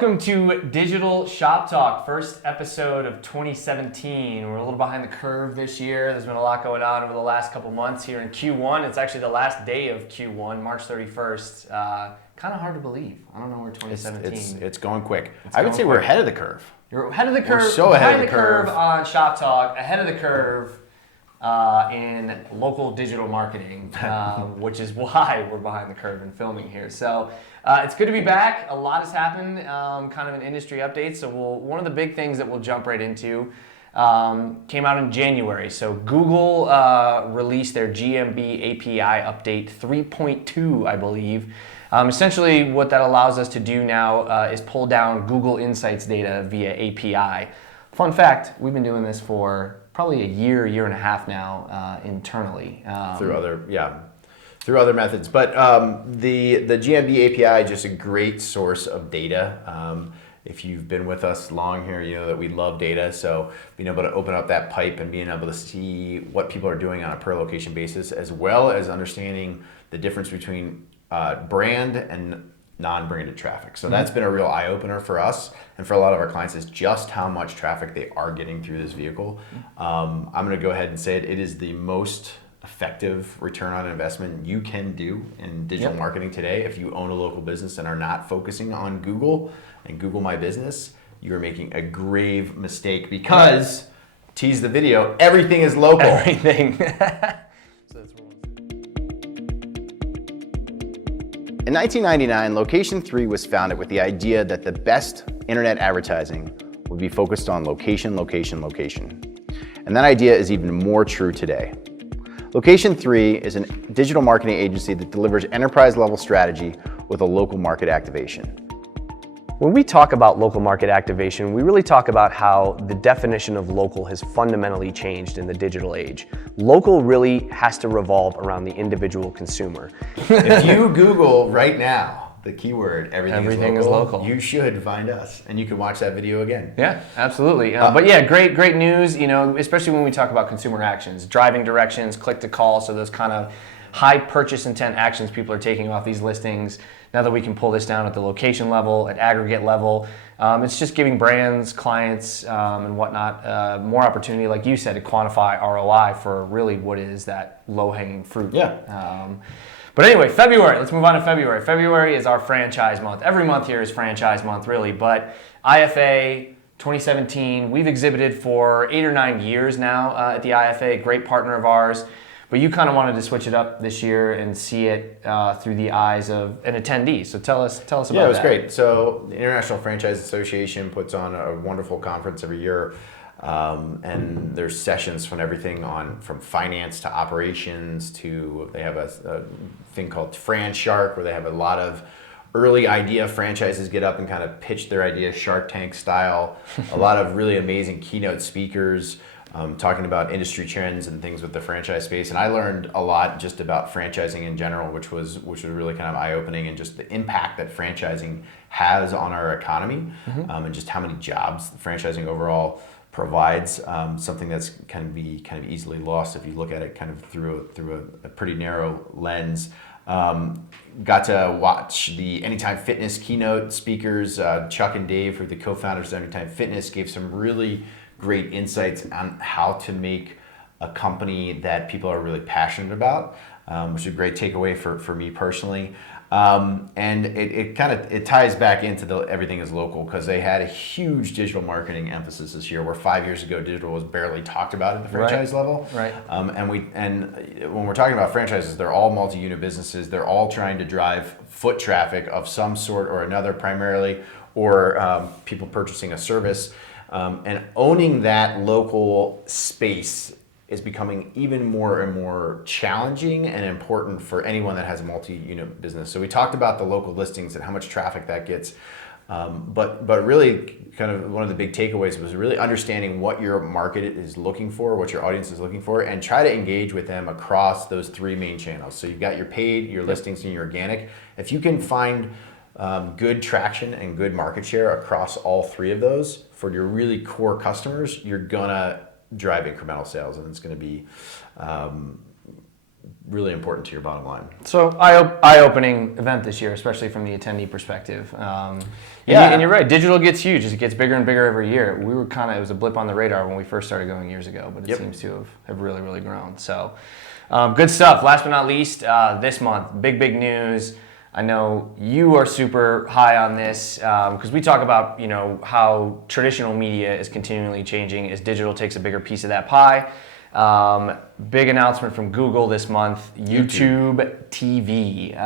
Welcome to Digital Shop Talk, first episode of 2017. We're a little behind the curve this year. There's been a lot going on over the last couple months here in Q1. It's actually the last day of Q1, March 31st. Kind of hard to believe. I don't know where 2017. It's going quick. I would say we're ahead of the curve. You're ahead of the curve. We're so ahead of the curve on Shop Talk, ahead of the curve in local digital marketing, which is why we're behind the curve in filming here. So it's good to be back. A lot has happened, kind of an industry update. So one of the big things that we'll jump right into came out in January. So Google released their GMB API update 3.2, I believe. Essentially, what that allows us to do now is pull down Google Insights data via API. Fun fact, we've been doing this for probably a year and a half now internally. Through other methods. But the GMB API is just a great source of data. If you've been with us long here, you know that we love data. So being able to open up that pipe and being able to see what people are doing on a per location basis, as well as understanding the difference between brand and non-branded traffic. So that's been a real eye-opener for us and for a lot of our clients, is just how much traffic they are getting through this vehicle. I'm going to go ahead and say it is the most effective return on investment you can do in digital marketing today. If you own a local business and are not focusing on Google and Google My Business, you are making a grave mistake because, tease the video, everything is local. Everything. In 1999, Location3 was founded with the idea that the best internet advertising would be focused on location, location, location. And that idea is even more true today. Location3 is a digital marketing agency that delivers enterprise-level strategy with a local market activation. When we talk about local market activation, we really talk about how the definition of local has fundamentally changed in the digital age. Local really has to revolve around the individual consumer. If you Google right now the keyword everything is local, you should find us, and you can watch that video again. Yeah, absolutely. But yeah, great news. You know, especially when we talk about consumer actions, driving directions, click to call. So those kind of high purchase intent actions people are taking off these listings. Now that we can pull this down at the location level, at aggregate level, it's just giving brands, clients, and whatnot more opportunity, like you said, to quantify ROI for really what is that low-hanging fruit. Yeah. But anyway, February. Let's move on to February. February is our franchise month. Every month here is franchise month, really. But IFA 2017, we've exhibited for 8 or 9 years now at the IFA, a great partner of ours. But you kind of wanted to switch it up this year and see it through the eyes of an attendee. So tell us about that. Yeah, it was great. So the International Franchise Association puts on a wonderful conference every year. And there's sessions from everything from finance to operations to, they have a thing called Fran Shark, where they have a lot of early idea franchises get up and kind of pitch their idea Shark Tank style. A lot of really amazing keynote speakers talking about industry trends and things with the franchise space. And I learned a lot just about franchising in general, which was really kind of eye-opening, and just the impact that franchising has on our economy, and just how many jobs franchising overall provides, something that's can be kind of easily lost if you look at it kind of through a pretty narrow lens. Got to watch the Anytime Fitness keynote speakers. Chuck and Dave, who are the co-founders of Anytime Fitness, gave some really great insights on how to make a company that people are really passionate about, which is a great takeaway for me personally. And it ties back into the everything is local, because they had a huge digital marketing emphasis this year, where 5 years ago digital was barely talked about at the franchise level. Right. And when we're talking about franchises, they're all multi-unit businesses. They're all trying to drive foot traffic of some sort or another, primarily, or people purchasing a service. And owning that local space is becoming even more and more challenging and important for anyone that has a multi-unit business. So we talked about the local listings and how much traffic that gets, but really kind of one of the big takeaways was really understanding what your market is looking for, what your audience is looking for, and try to engage with them across those 3 main channels. So you've got your paid, your listings, and your organic. If you can find good traction and good market share across all 3 of those for your really core customers, you're gonna drive incremental sales, and it's going to be really important to your bottom line. So eye-opening event this year, especially from the attendee perspective. And you're right. Digital gets huge as it gets bigger and bigger every year. We were it was a blip on the radar when we first started going years ago, but it seems to have really, really grown. So good stuff. Last but not least, this month, big news. I know you are super high on this because we talk about how traditional media is continually changing as digital takes a bigger piece of that pie. Big announcement from Google this month, YouTube TV,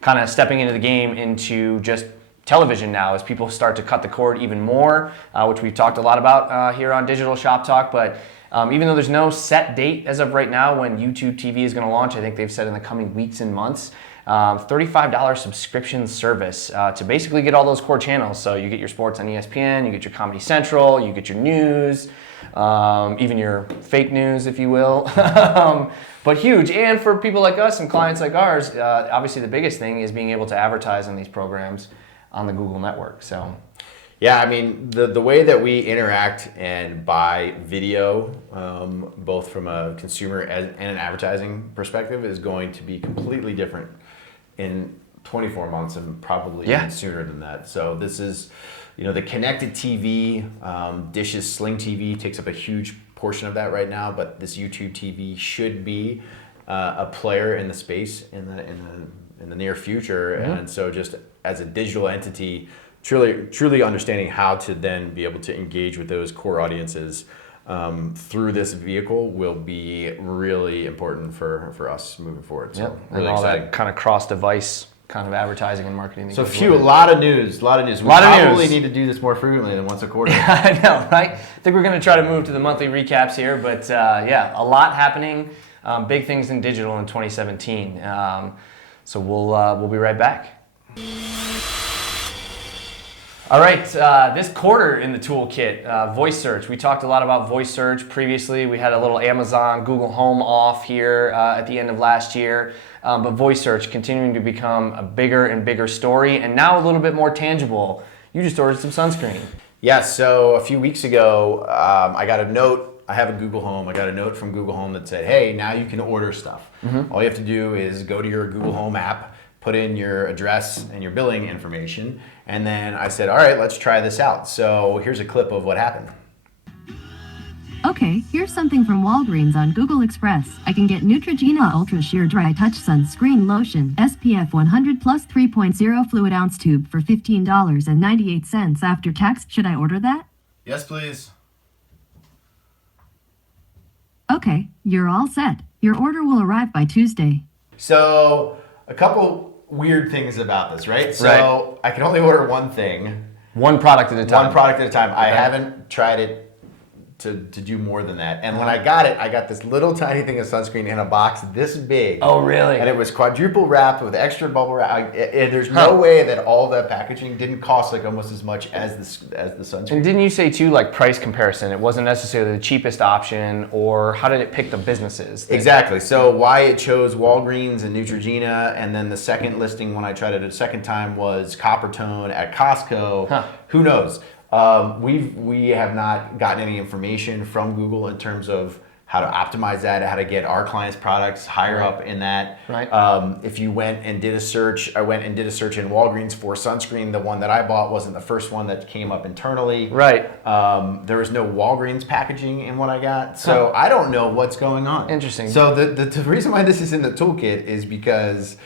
kind of stepping into the game into just television now as people start to cut the cord even more, which we've talked a lot about here on Digital Shop Talk. But even though there's no set date as of right now when YouTube TV is going to launch, I think they've said in the coming weeks and months, $35 subscription service to basically get all those core channels. So you get your sports on ESPN, you get your Comedy Central, you get your news, even your fake news, if you will. But huge. And for people like us and clients like ours, obviously the biggest thing is being able to advertise on these programs on the Google network. So. Yeah, I mean, the way that we interact and buy video, both from a consumer and an advertising perspective, is going to be completely different in 24 months and probably even sooner than that. So this is, the connected TV, Dish's Sling TV takes up a huge portion of that right now, but this YouTube TV should be a player in the space in the near future. Mm-hmm. And so just as a digital entity, truly understanding how to then be able to engage with those core audiences through this vehicle will be really important for us moving forward. So really and all exciting. That kind of cross-device kind of advertising and marketing. So a lot of news. We probably need to do this more frequently than once a quarter. I know, right? I think we're going to try to move to the monthly recaps here, but a lot happening. Big things in digital in 2017. So we'll be right back. All right, this quarter in the toolkit, voice search. We talked a lot about voice search previously. We had a little Amazon, Google Home off here at the end of last year. But voice search continuing to become a bigger and bigger story, and now a little bit more tangible. You just ordered some sunscreen. Yeah, so a few weeks ago, I got a note. I have a Google Home. I got a note from Google Home that said, hey, now you can order stuff. Mm-hmm. All you have to do is go to your Google Home app, put in your address and your billing information, and then I said, all right, let's try this out. So here's a clip of what happened. Okay, here's something from Walgreens on Google Express. I can get Neutrogena Ultra Sheer Dry Touch Sunscreen Lotion, SPF 100 plus 3.0 fluid ounce tube for $15.98 after tax. Should I order that? Yes, please. Okay, you're all set. Your order will arrive by Tuesday. So a couple weird things about this, right? So I can only order one thing. One product at a time. One product at a time. Okay. I haven't tried it to do more than that. And when I got this little tiny thing of sunscreen in a box this big. Oh, really? And it was quadruple wrapped with extra bubble wrap. There's no way that all the packaging didn't cost like almost as much as the sunscreen. And didn't you say too, like price comparison? It wasn't necessarily the cheapest option, or how did it pick the businesses? Exactly. So why it chose Walgreens and Neutrogena, and then the second listing when I tried it a second time was Coppertone at Costco. Who knows? We have not gotten any information from Google in terms of how to optimize that, how to get our clients' products higher up in that. Right. If you went and did a search, I went and did a search in Walgreens for sunscreen. The one that I bought wasn't the first one that came up internally. Right. There was no Walgreens packaging in what I got. So I don't know what's going on. Interesting. So the reason why this is in the toolkit is because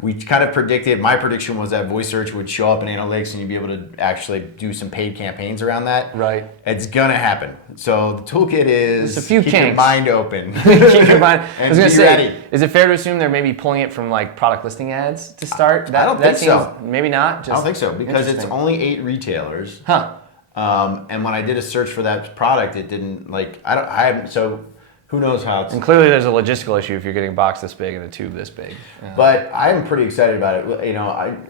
we kind of predicted, my prediction was that voice search would show up in analytics and you'd be able to actually do some paid campaigns around that. Right. It's gonna happen. So the toolkit is a few keep kinks. your mind open. Keep your mind. And I was gonna be say, ready. Is it fair to assume they're maybe pulling it from like product listing ads to start? I don't think so. Maybe not. I don't think so because it's only 8 retailers. And when I did a search for that product, it didn't so who knows how it's... And clearly there's a logistical issue if you're getting a box this big and a tube this big. But I'm pretty excited about it.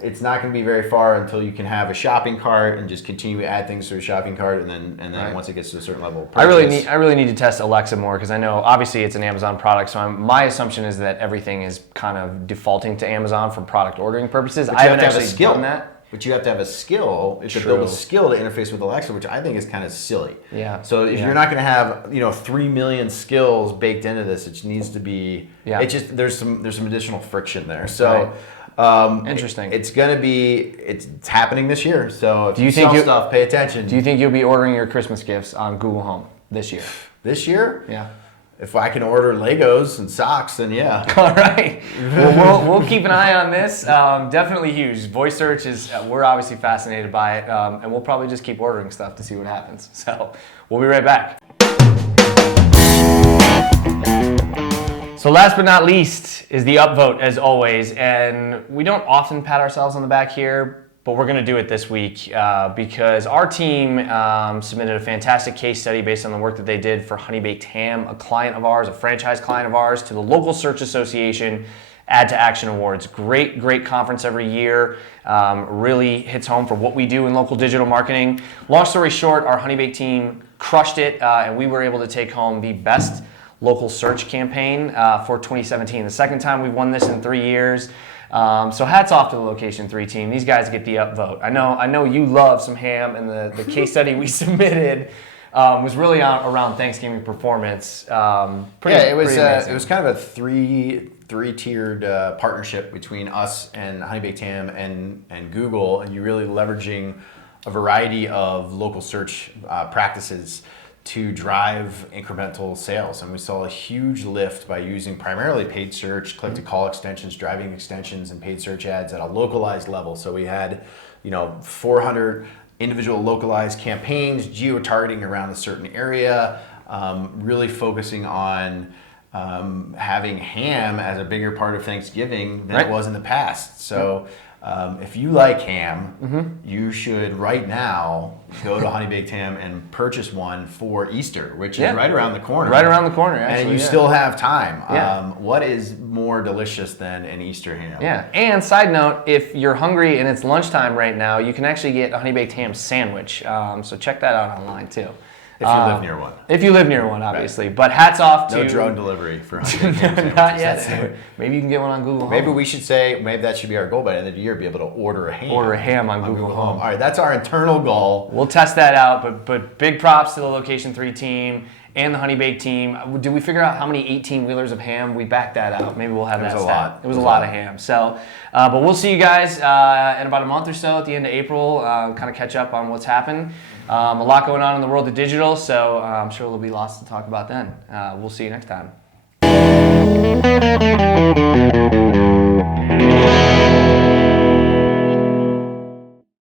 It's not going to be very far until you can have a shopping cart and just continue to add things to a shopping cart, and then once it gets to a certain level of purchase. I really need to test Alexa more because I know obviously it's an Amazon product, so my assumption is that everything is kind of defaulting to Amazon for product ordering purposes. But I you haven't have to have actually a skill. done that. But you have to have a skill to build a skill to interface with Alexa, which I think is kind of silly. Yeah. So if you're not going to have 3 million skills baked into this, it needs to be. Yeah. It just there's some additional friction there. So. Right. Interesting. It's happening this year. So if you sell stuff, pay attention. Do you think you'll be ordering your Christmas gifts on Google Home this year? This year? Yeah. If I can order Legos and socks, then yeah. All right. Well, we'll keep an eye on this. Definitely huge. Voice search is, we're obviously fascinated by it, and we'll probably just keep ordering stuff to see what happens. So we'll be right back. So last but not least is the upvote, as always. And we don't often pat ourselves on the back here, but we're going to do it this week because our team submitted a fantastic case study based on the work that they did for HoneyBaked Ham, a client of ours, a franchise client of ours, to the Local Search Association Add to Action Awards. Great conference every year. Really hits home for what we do in local digital marketing. Long story short, our HoneyBaked team crushed it, and we were able to take home the best local search campaign for 2017. The second time we've won this in 3 years. So hats off to the Location3 team. These guys get the upvote. I know you love some ham, and the case study we submitted was really around Thanksgiving performance. It was kind of a three-tiered partnership between us and HoneyBaked Ham and Google, and you're really leveraging a variety of local search practices to drive incremental sales. And we saw a huge lift by using primarily paid search, click-to-call extensions, driving extensions, and paid search ads at a localized level. So we had 400 individual localized campaigns, geo-targeting around a certain area, really focusing on having ham as a bigger part of Thanksgiving than it was in the past. So if you like ham, you should right now go to HoneyBaked Ham and purchase one for Easter, which is right around the corner. Right around the corner, actually. And you still have time. What is more delicious than an Easter ham? Yeah. And side note, if you're hungry and it's lunchtime right now, you can actually get a HoneyBaked Ham sandwich. So check that out online too. If you live near one. If you live near one, obviously. Right. But hats off to... No drone delivery for HoneyBaked Ham. Not yet. Maybe you can get one on Google Home. Maybe we should say, that should be our goal by the end of the year, be able to order a ham. Order a ham on Google Home. All right, that's our internal goal. We'll test that out, but big props to the Location3 team and the HoneyBaked team. Did we figure out how many 18-wheelers of ham? We backed that out. Maybe we'll have that stat. It was a lot of ham. So, but we'll see you guys in about a month or so at the end of April, kind of catch up on what's happened. A lot going on in the world of digital, so I'm sure there'll be lots to talk about then. We'll see you next time.